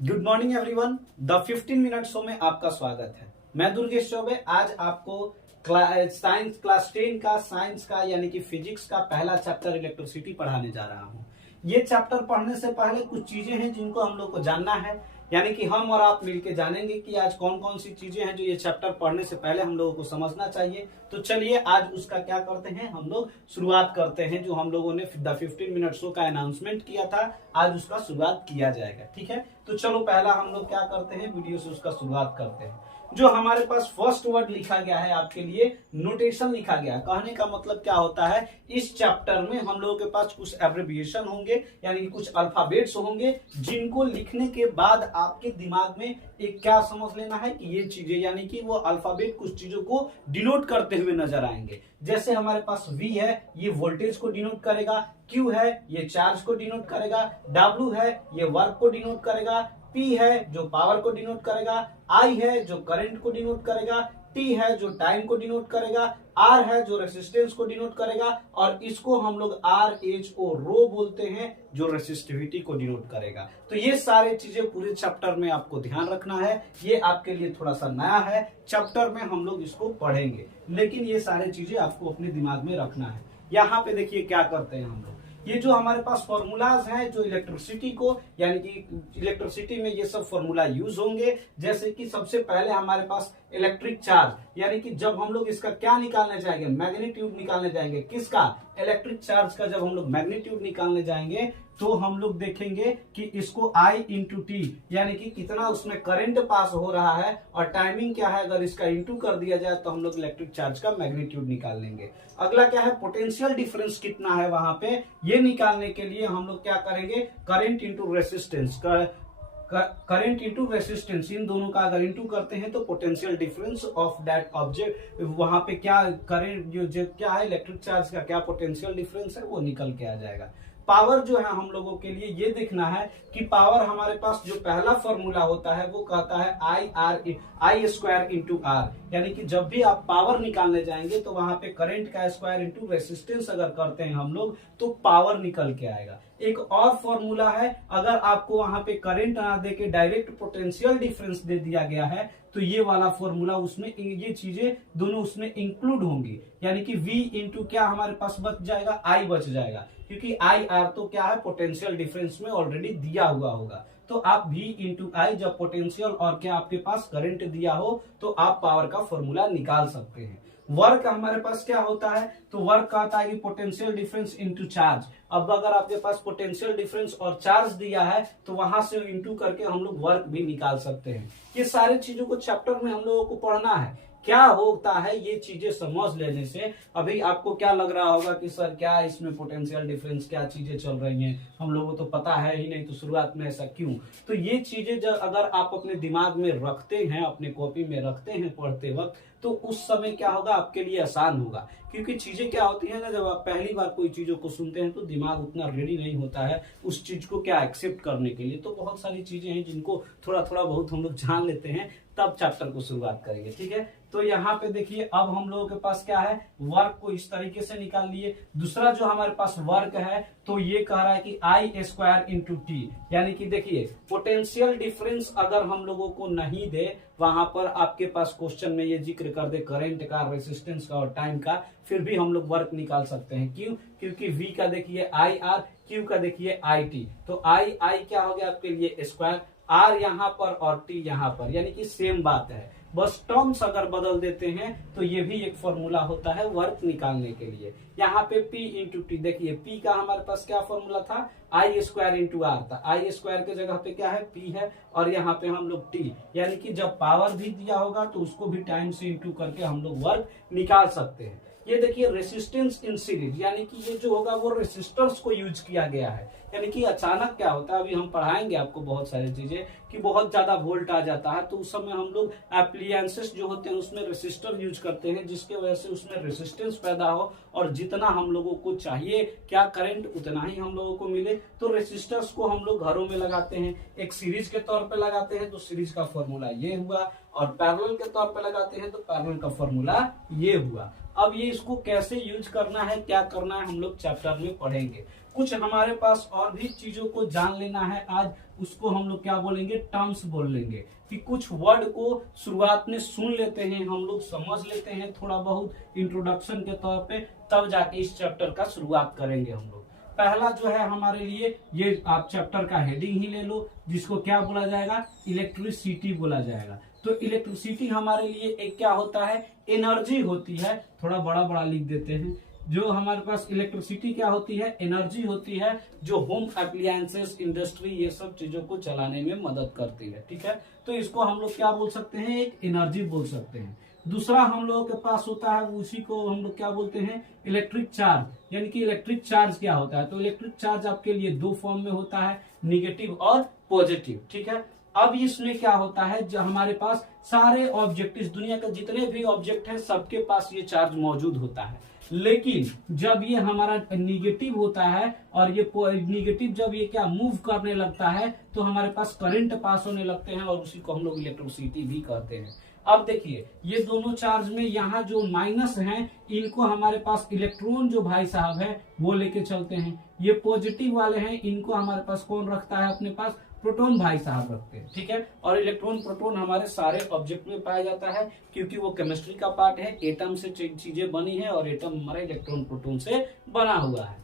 Good morning everyone. The 15 minute show में आपका स्वागत है। मैं दुर्गेश चौबे आज आपको साइंस क्लास 10 का साइंस का यानी कि फिजिक्स का पहला चैप्टर इलेक्ट्रिसिटी पढ़ाने जा रहा हूं। ये चैप्टर पढ़ने से पहले कुछ चीजें हैं जिनको हम लोग को जानना है, यानी कि हम और आप मिलके जानेंगे कि आज कौन कौन सी चीजें हैं जो ये चैप्टर पढ़ने से पहले हम लोगों को समझना चाहिए। तो चलिए आज उसका क्या करते हैं, हम लोग शुरुआत करते हैं। जो हम लोगों ने द 15 मिनट शो का अनाउंसमेंट किया था, आज उसका शुरुआत किया जाएगा। ठीक है, तो चलो पहला हम लोग क्या करते हैं, वीडियो से उसका शुरुआत करते हैं। जो हमारे पास फर्स्ट वर्ड लिखा गया है आपके लिए, नोटेशन लिखा गया है। कहने का मतलब क्या होता है, इस चैप्टर में हम लोगों के पास कुछ एब्रिविएशन होंगे, यानी कि कुछ अल्फाबेट्स होंगे जिनको लिखने के बाद आपके दिमाग में एक क्या समझ लेना है कि ये चीजें, यानी कि वो अल्फाबेट कुछ चीजों को डिनोट करते हुए नजर आएंगे। जैसे हमारे पास V है, ये वोल्टेज को डिनोट करेगा। Q है, ये चार्ज को डिनोट करेगा। W है, ये वर्क को डिनोट करेगा। P है जो पावर को डिनोट करेगा। I है जो करंट को डिनोट करेगा। T है जो टाइम को डिनोट करेगा। R है जो रेसिस्टेंस को डिनोट करेगा, और इसको हम लोग RHO रो बोलते हैं जो रेसिस्टिविटी को डिनोट करेगा। तो ये सारे चीजें पूरे चैप्टर में आपको ध्यान रखना है। ये आपके लिए थोड़ा सा नया है, चैप्टर में हम लोग इसको पढ़ेंगे, लेकिन ये सारे चीजें आपको अपने दिमाग में रखना है। यहाँ पे देखिए क्या करते हैं हम लोग, ये जो हमारे पास फॉर्मूलाज हैं जो इलेक्ट्रिसिटी को, यानी कि इलेक्ट्रिसिटी में ये सब फॉर्मूला यूज होंगे। जैसे कि सबसे पहले हमारे पास इलेक्ट्रिक चार्ज, यानी कि जब हम लोग इसका क्या निकालने जाएंगे, मैग्नीट्यूड निकालने जाएंगे। किसका? इलेक्ट्रिक चार्ज का। जब हम लोग मैग्नीट्यूड निकालने जाएंगे तो हम लोग देखेंगे कि इसको I इंटू टी, यानी कि कितना उसमें करंट पास हो रहा है और टाइमिंग क्या है, अगर इसका इंटू कर दिया जाए तो हम लोग इलेक्ट्रिक चार्ज का मैग्नीट्यूड निकाल लेंगे। अगला क्या है, पोटेंशियल डिफरेंस कितना है वहां पे, ये निकालने के लिए हम लोग क्या करेंगे, current into resistance, current into resistance, इन दोनों का अगर इंटू करते हैं तो potential difference of that object, वहां पे क्या करंट जो क्या है, इलेक्ट्रिक चार्ज का क्या पोटेंशियल डिफरेंस है वो निकल के आ जाएगा। पावर जो है हम लोगों के लिए ये देखना है कि पावर हमारे पास जो पहला फॉर्मूला होता है वो कहता है आई स्क्वायर इंटू आर, यानी कि जब भी आप पावर निकालने जाएंगे तो वहां पे करंट का स्क्वायर इंटू रेसिस्टेंस अगर करते हैं हम लोग तो पावर निकल के आएगा। एक और फॉर्मूला है, अगर आपको वहां पे करंट ना दे के डायरेक्ट पोटेंशियल डिफरेंस दे दिया गया है तो ये वाला फॉर्मूला, उसमें ये चीजें दोनों उसमें इंक्लूड होंगी, यानी कि V इंटू क्या हमारे पास बच जाएगा, I बच जाएगा, क्योंकि IR तो क्या है, पोटेंशियल डिफरेंस में ऑलरेडी दिया हुआ होगा। तो आप V इंटू आई, जब पोटेंशियल और क्या आपके पास करंट दिया हो तो आप पावर का फॉर्मूला निकाल सकते हैं। वर्क हमारे पास क्या होता है, तो वर्क कहता है कि पोटेंशियल डिफरेंस इंटू चार्ज। अब अगर आपके पास पोटेंशियल डिफरेंस और चार्ज दिया है तो वहां से इंटू करके हम लोग वर्क भी निकाल सकते हैं। ये सारी चीजों को चैप्टर में हम लोगों को पढ़ना है। क्या होता है, ये चीजें समझ लेने से अभी आपको क्या लग रहा होगा कि सर क्या इसमें पोटेंशियल डिफरेंस, क्या चीजें चल रही हैं, हम लोगों को तो पता है ही नहीं, तो शुरुआत में ऐसा क्यों। तो ये चीजें जब अगर आप अपने दिमाग में रखते हैं, अपने कॉपी में रखते हैं पढ़ते वक्त, तो उस समय क्या होगा, आपके लिए आसान होगा। क्योंकि चीजें क्या होती है ना, जब आप पहली बार कोई चीजों को सुनते हैं तो दिमाग उतना रेडी नहीं होता है उस चीज को क्या एक्सेप्ट करने के लिए। तो बहुत सारी चीजें हैं जिनको थोड़ा थोड़ा बहुत हम लोग जान लेते हैं, तब चैप्टर को शुरुआत करेंगे। ठीक है, तो यहाँ पे देखिए अब हम लोगों के पास क्या है, वर्क को इस तरीके से निकाल लिए। दूसरा जो हमारे पास वर्क है तो ये कह रहा है कि आई स्क्वायर इंटू टी, यानी कि देखिए पोटेंशियल डिफरेंस अगर हम लोगों को नहीं दे, वहां पर आपके पास क्वेश्चन में ये जिक्र कर दे करंट का, रेसिस्टेंस का और टाइम का, फिर भी हम लोग वर्क निकाल सकते हैं। क्यों? क्योंकि V का देखिए IR, Q का देखिए IT, तो I क्या हो गया आपके लिए स्क्वायर, R यहाँ पर और T यहाँ पर, यानी कि सेम बात है, बस टर्म्स अगर बदल देते हैं तो ये भी एक फॉर्मूला होता है वर्क निकालने के लिए। यहाँ पे P इंटू टी, देखिए P का हमारे पास क्या फॉर्मूला था, आई स्क्वायर इंटू आर था। आई स्क्वायर के जगह पे क्या है, P है, और यहाँ पे हम लोग T, यानी कि जब पावर भी दिया होगा तो उसको भी टाइम से इंटू करके हम लोग वर्क निकाल सकते हैं। ये देखिए रेसिस्टेंस इन सीरीज, यानी कि ये जो होगा वो रेसिस्टर्स को यूज किया गया है। यानी कि अचानक क्या होता है, अभी हम पढ़ाएंगे आपको बहुत सारी चीजें कि बहुत ज्यादा वोल्ट आ जाता है, तो उस समय हम लोग एप्लियंसेस जो होते हैं उसमें रेसिस्टर यूज करते हैं, जिसके वजह से उसमें रेसिस्टेंस पैदा हो और जितना हम लोगों को चाहिए क्या करंट उतना ही हम लोगों को मिले। तो रेसिस्टर्स को हम लोग घरों में लगाते हैं, एक सीरीज के तौर पे लगाते हैं तो सीरीज का फॉर्मूला ये हुआ, और पैरेलल के तौर पे लगाते हैं तो पैरेलल का फॉर्मूला ये हुआ। अब ये इसको कैसे यूज करना है, क्या करना है, हम लोग चैप्टर में पढ़ेंगे। कुछ हमारे पास और भी चीजों को जान लेना है आज, उसको हम लोग क्या बोलेंगे, टर्म्स बोल लेंगे, कि कुछ वर्ड को शुरुआत में सुन लेते हैं हम लोग, समझ लेते हैं थोड़ा बहुत इंट्रोडक्शन के तौर पे, तब जाके इस चैप्टर का शुरुआत करेंगे हम लोग। पहला जो है हमारे लिए, ये आप चैप्टर का हेडिंग ही ले लो, जिसको क्या बोला जाएगा, इलेक्ट्रिसिटी बोला जाएगा। तो इलेक्ट्रिसिटी हमारे लिए एक क्या होता है, एनर्जी होती है, थोड़ा बड़ा बड़ा लिख देते हैं। जो हमारे पास इलेक्ट्रिसिटी क्या होती है, एनर्जी होती है, जो होम एप्लियंसेस, इंडस्ट्री, ये सब चीजों को चलाने में मदद करती है। ठीक है, तो इसको हम लोग क्या बोल सकते हैं, एक एनर्जी बोल सकते हैं। दूसरा हम लोगों के पास होता है, उसी को हम लोग क्या बोलते हैं, इलेक्ट्रिक चार्ज। यानी कि इलेक्ट्रिक चार्ज क्या होता है, तो इलेक्ट्रिक चार्ज आपके लिए दो फॉर्म में होता है, निगेटिव और पॉजिटिव। ठीक है, अब इसमें क्या होता है, जो हमारे पास सारे ऑब्जेक्ट, इस दुनिया के जितने भी ऑब्जेक्ट हैं सबके पास ये चार्ज मौजूद होता है। लेकिन जब ये हमारा निगेटिव होता है और ये निगेटिव जब ये क्या मूव करने लगता है, तो हमारे पास करंट पास होने लगते हैं और उसी को हम लोग इलेक्ट्रिसिटी भी कहते हैं। अब देखिए, ये दोनों चार्ज में यहाँ जो माइनस हैं, इनको हमारे पास इलेक्ट्रॉन जो भाई साहब है वो लेके चलते हैं। ये पॉजिटिव वाले हैं, इनको हमारे पास कौन रखता है, अपने पास प्रोटॉन भाई साहब रखते हैं। ठीक है, और इलेक्ट्रॉन प्रोटॉन हमारे सारे ऑब्जेक्ट में पाया जाता है, क्योंकि वो केमिस्ट्री का पार्ट है, एटम से चीजें बनी है और एटम हमारे इलेक्ट्रॉन प्रोटॉन से बना हुआ है।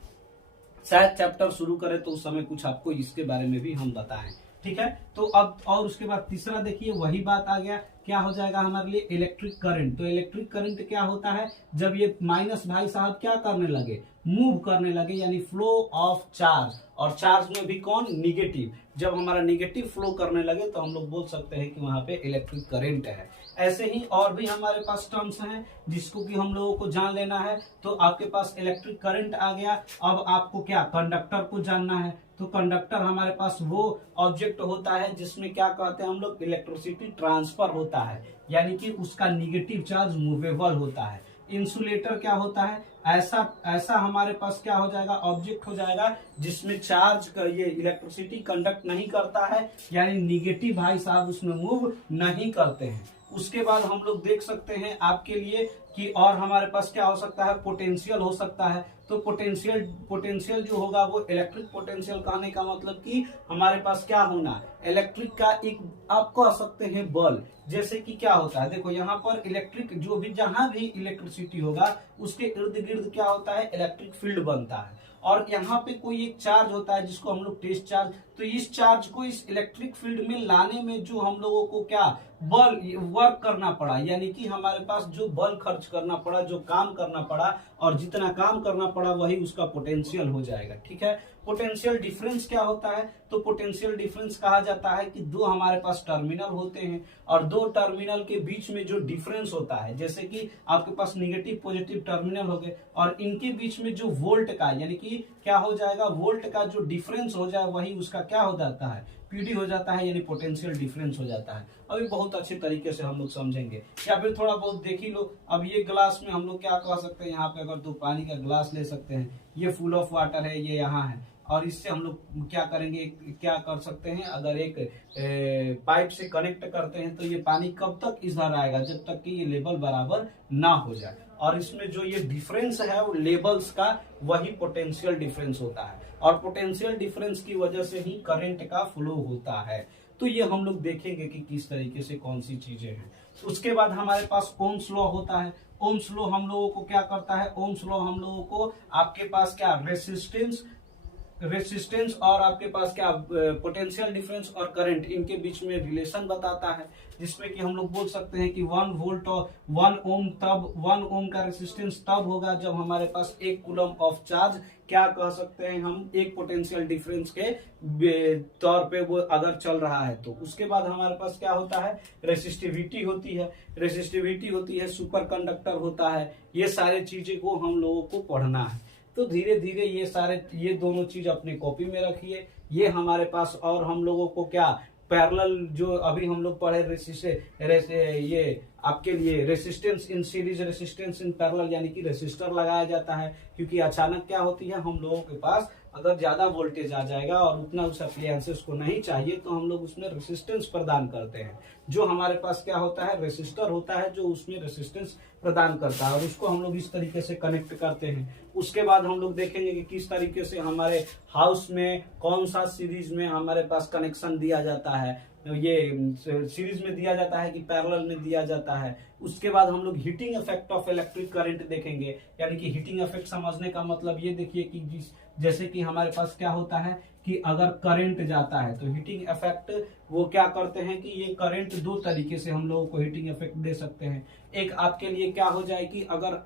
शायद चैप्टर शुरू करें तो उस समय कुछ आपको इसके बारे में भी हम बताएं। ठीक है, तो अब और उसके बाद तीसरा देखिए, वही बात आ गया, क्या हो जाएगा हमारे लिए, इलेक्ट्रिक करंट। तो इलेक्ट्रिक करंट क्या होता है, जब ये माइनस भाई साहब क्या करने लगे, मूव करने लगे, यानी फ्लो ऑफ चार्ज, और चार्ज में भी कौन, निगेटिव। जब हमारा निगेटिव फ्लो करने लगे तो हम लोग बोल सकते हैं कि वहां पे इलेक्ट्रिक करंट है। ऐसे ही और भी हमारे पास टर्म्स हैं जिसको कि हम लोगों को जान लेना है। तो आपके पास इलेक्ट्रिक करंट आ गया। अब आपको क्या, कंडक्टर को जानना है। तो कंडक्टर हमारे पास वो ऑब्जेक्ट होता है जिसमें क्या कहते हैं हम लोग, इलेक्ट्रिसिटी ट्रांसफर होता है, यानी कि उसका निगेटिव चार्ज मूवेबल होता है। इंसुलेटर क्या होता है, ऐसा हमारे पास क्या हो जाएगा, ऑब्जेक्ट हो जाएगा जिसमें चार्ज ये इलेक्ट्रिसिटी कंडक्ट नहीं करता है, यानी निगेटिव भाई साहब उसमें मूव नहीं करते हैं। उसके बाद हम लोग देख सकते हैं आपके लिए कि और हमारे पास क्या हो सकता है, पोटेंशियल हो सकता है। तो पोटेंशियल जो होगा वो इलेक्ट्रिक पोटेंशियल, कहने का मतलब कि हमारे पास क्या होना, इलेक्ट्रिक का एक, आप कह सकते हैं बल। जैसे कि क्या होता है, देखो यहाँ पर इलेक्ट्रिक जो भी, जहां भी इलेक्ट्रिसिटी होगा उसके इर्द गिर्द क्या होता है, इलेक्ट्रिक फील्ड बनता है। और यहाँ पे कोई एक चार्ज होता है जिसको हम लोग टेस्ट चार्ज, तो इस चार्ज को इस इलेक्ट्रिक फील्ड में लाने में जो हम लोगों को क्या बल वर्क करना पड़ा, यानी कि हमारे पास जो बल खर्च करना पड़ा, जो काम करना पड़ा, और जितना काम करना पड़ा वही उसका पोटेंशियल हो जाएगा। ठीक है, पोटेंशियल डिफरेंस क्या होता है, तो पोटेंशियल डिफरेंस कहा जाता है कि दो हमारे पास टर्मिनल होते हैं और दो टर्मिनल के बीच में जो डिफरेंस होता है, जैसे कि आपके पास निगेटिव पॉजिटिव टर्मिनल हो गए और इनके बीच में जो वोल्ट का, यानी कि क्या हो जाएगा, वोल्ट का जो डिफरेंस हो जाए वही उसका क्या हो जाता है, पीडी हो जाता है, यानी पोटेंशियल डिफरेंस हो जाता है। अभी बहुत अच्छे तरीके से हम लोग समझेंगे, या फिर थोड़ा बहुत देख ही लो। अब ये ग्लास में हम लोग क्या कह सकते हैं, यहाँ पे अगर तो पानी का ग्लास ले सकते हैं, ये फुल ऑफ वाटर है, ये यहाँ है, और इससे हम लोग क्या करेंगे, क्या कर सकते हैं, अगर एक पाइप से कनेक्ट करते हैं तो ये पानी कब तक इधर आएगा, जब तक कि ये लेवल बराबर ना हो जाए। और इसमें जो ये डिफरेंस है वो लेवल्स का, वही पोटेंशियल डिफरेंस होता है, और पोटेंशियल डिफरेंस की वजह से ही करंट का फ्लो होता है। तो ये हम लोग देखेंगे कि किस तरीके से कौन सी चीजें हैं। उसके बाद हमारे पास ओम्स लॉ होता है। ओम्स लॉ हम लोगों को क्या करता है, ओम्स लॉ हम लोगों को आपके पास क्या, रेसिस्टेंस और आपके पास क्या, पोटेंशियल डिफरेंस और करंट, इनके बीच में रिलेशन बताता है, जिसमें कि हम लोग बोल सकते हैं कि 1 वोल्ट और 1 ओम का रेसिस्टेंस तब होगा जब हमारे पास 1 कूलम ऑफ चार्ज, क्या कह सकते हैं हम, एक पोटेंशियल डिफरेंस के तौर पे वो अगर चल रहा है तो। उसके बाद हमारे पास क्या होता है, रेसिस्टिविटी होती है, सुपर कंडक्टर होता है। ये सारे चीजें को हम लोगों को पढ़ना है। तो धीरे धीरे ये दोनों चीज अपने कॉपी में रखिए। ये हमारे पास, और हम लोगों को क्या, पैरेलल जो अभी हम लोग पढ़े, ये आपके लिए resistance in series, resistance in parallel, यानी कि रेसिस्टर लगाया जाता है, क्योंकि अचानक क्या होती है, हम लोगों के पास अगर ज्यादा वोल्टेज आ जाएगा और उतना उस अप्लायंसेस को नहीं चाहिए तो हम लोग उसमें रेसिस्टेंस प्रदान करते हैं। जो हमारे पास क्या होता है, रेसिस्टर होता है जो उसमें रेसिस्टेंस प्रदान करता है और उसको हम लोग इस तरीके से कनेक्ट करते हैं। उसके बाद हम लोग देखेंगे कि किस तरीके से हमारे हाउस में कौन सा सीरीज में हमारे पास कनेक्शन दिया जाता है, ये सीरीज में दिया जाता है कि पैरेलल में दिया जाता है। उसके बाद हम लोग heating effect of electric current देखेंगे, यानी कि हीटिंग इफेक्ट समझने का मतलब ये देखिए कि जैसे कि हमारे पास क्या होता है कि अगर करंट जाता है तो हीटिंग इफेक्ट वो क्या करते हैं कि ये करंट दो तरीके से हम लोगों को हीटिंग इफेक्ट दे सकते हैं। एक आपके लिए क्या हो जाए कि अगर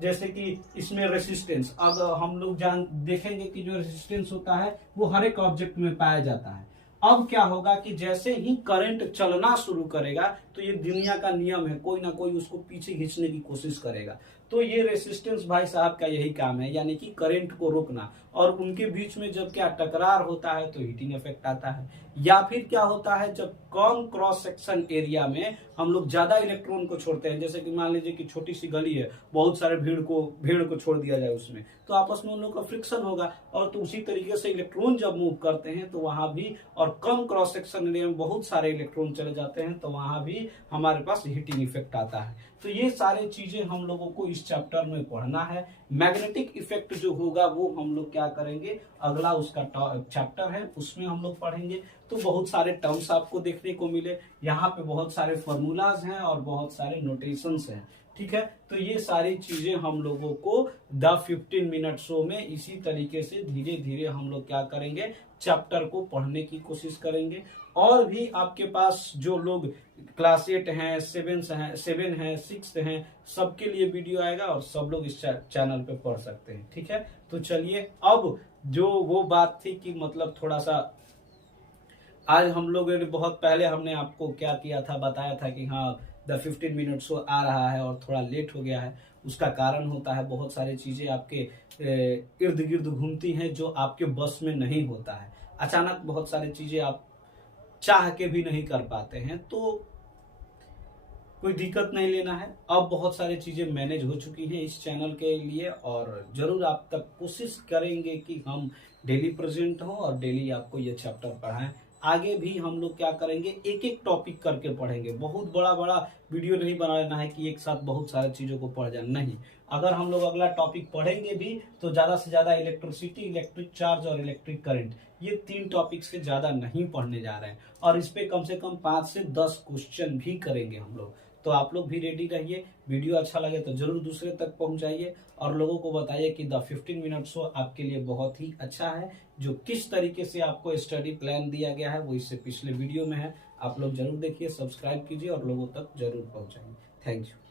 जैसे कि इसमें रेसिस्टेंस, अगर हम लोग देखेंगे कि जो रेसिस्टेंस होता है वो हर एक ऑब्जेक्ट में पाया जाता है। अब क्या होगा कि जैसे ही करंट चलना शुरू करेगा तो ये दुनिया का नियम है, कोई ना कोई उसको पीछे खींचने की कोशिश करेगा। तो ये रेसिस्टेंस भाई साहब का यही काम है, यानी कि करंट को रोकना। और उनके बीच में जब क्या टकरार होता है तो हीटिंग इफेक्ट आता है। या फिर क्या होता है जब कम क्रॉस सेक्शन एरिया में हम लोग ज्यादा इलेक्ट्रॉन को छोड़ते हैं, जैसे कि मान लीजिए कि छोटी सी गली है, बहुत सारे भीड़ को छोड़ दिया जाए उसमें, तो आपस में उन लोग का फ्रिक्शन होगा। और तो उसी तरीके से इलेक्ट्रॉन जब मूव करते हैं तो वहां भी, और कम क्रॉस सेक्शन एरिया में बहुत सारे इलेक्ट्रॉन चले जाते हैं तो वहां भी हमारे पास हीटिंग इफेक्ट आता है। तो ये सारे चीजें हम लोगों को इस चैप्टर में पढ़ना है। मैग्नेटिक इफेक्ट जो होगा वो हम लोग क्या करेंगे, अगला उसका चैप्टर है उसमें हम लोग पढ़ेंगे। तो बहुत सारे टर्म्स आपको देखने को मिले, यहाँ पे बहुत सारे फॉर्मूलाज हैं और बहुत सारे नोटेशंस हैं, ठीक है। तो ये सारी चीजें हम लोगों को द 15 मिनट शो में इसी तरीके से धीरे धीरे हम लोग क्या करेंगे, चैप्टर को पढ़ने की कोशिश करेंगे। और भी आपके पास जो लोग क्लास 8 हैं, 7 हैं, 6 हैं, सबके लिए वीडियो आएगा और सब लोग इस चैनल पे पढ़ सकते हैं, ठीक है। तो चलिए, अब जो वो बात थी कि मतलब थोड़ा सा आज हम लोग बहुत पहले हमने आपको क्या किया था, बताया था कि हाँ द 15 मिनट शो आ रहा है और थोड़ा लेट हो गया है। उसका कारण होता है बहुत सारी चीजें आपके इर्द गिर्द घूमती हैं जो आपके बस में नहीं होता है। अचानक बहुत सारी चीजें आप चाह के भी नहीं कर पाते हैं, तो कोई दिक्कत नहीं लेना है। अब बहुत सारी चीजें मैनेज हो चुकी हैं इस चैनल के लिए और जरूर आप तक कोशिश करेंगे कि हम डेली प्रेजेंट हों और डेली आपको ये चैप्टर पढ़ाएं। आगे भी हम लोग क्या करेंगे, एक एक टॉपिक करके पढ़ेंगे। बहुत बड़ा बड़ा वीडियो नहीं बना लेना है कि एक साथ बहुत सारी चीजों को पढ़ जाए, नहीं। अगर हम लोग अगला टॉपिक पढ़ेंगे भी तो ज्यादा से ज्यादा इलेक्ट्रिसिटी, इलेक्ट्रिक चार्ज और इलेक्ट्रिक करंट, ये 3 टॉपिक से ज्यादा नहीं पढ़ने जा रहे हैं। और इस पे कम से कम 5 से 10 क्वेश्चन भी करेंगे हम लोग। तो आप लोग भी रेडी रहिए। वीडियो अच्छा लगे तो जरूर दूसरे तक पहुंचाइए और लोगों को बताइए कि द 15 मिनट शो आपके लिए बहुत ही अच्छा है। जो किस तरीके से आपको स्टडी प्लान दिया गया है वो इससे पिछले वीडियो में है, आप लोग जरूर देखिए, सब्सक्राइब कीजिए और लोगों तक जरूर पहुंचाइए। Thank you.